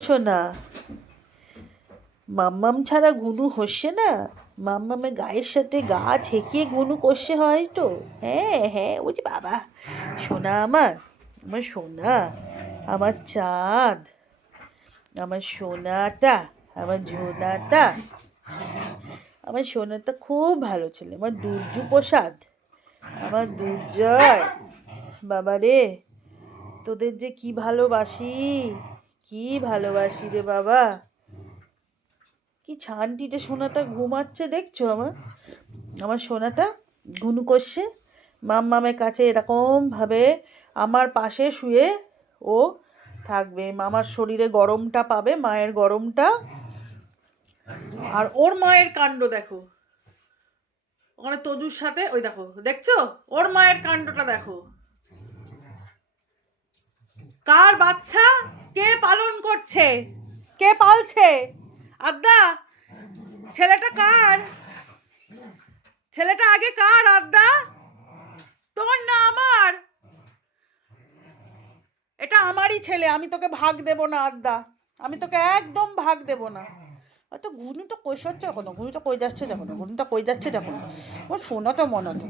শোনা, মাম্মাম ছাড়া গুনু হচ্ছে না। মাম্মামের গায়ের সাথে গা ঠেকিয়ে গুনু কষে হয় তো। হ্যাঁ হ্যাঁ, ওই যে বাবা, সোনা আমার, আমার সোনা, আমার চাঁদ, আমার সোনাটা, আমার ঝোনাটা, আমার সোনাটা খুব ভালো ছেলে, আমার দুর্জু প্রসাদ, আমার দুর্জয়। বাবা রে, তোদের যে কি ভালোবাসি, কি ভালোবাসি রে বাবা। কি ছানটিতে সোনাটা ঘুমাচ্ছে দেখছো আমার, আমার সোনাটা ঘুনু করছে। মাম্মামের কাছে এরকমভাবে আমার পাশে শুয়ে ও থাকবে। মামার শরীরে গরমটা পাবে, মায়ের গরমটা। আর ওর মায়ের কাণ্ড দেখো, ওখানে তজুর সাথে, ওই দেখো, দেখছো ওর মায়ের কাণ্ডটা দেখো। কার বাচ্চা কে পালন করছে, কে পালছে? আদ্দা, ছেলেটা কার? ছেলেটা আগে কার আদ্দা? তোর না আমার? এটা আমারই ছেলে, আমি তোকে ভাগ দেব না আদ্দা, আমি তোকে একদম ভাগ দেব না। হয়তো গুনু তো কই যাচ্ছে যখন, গুনু তো কই যাচ্ছে যখন, ও শোনা তো মনে হতো।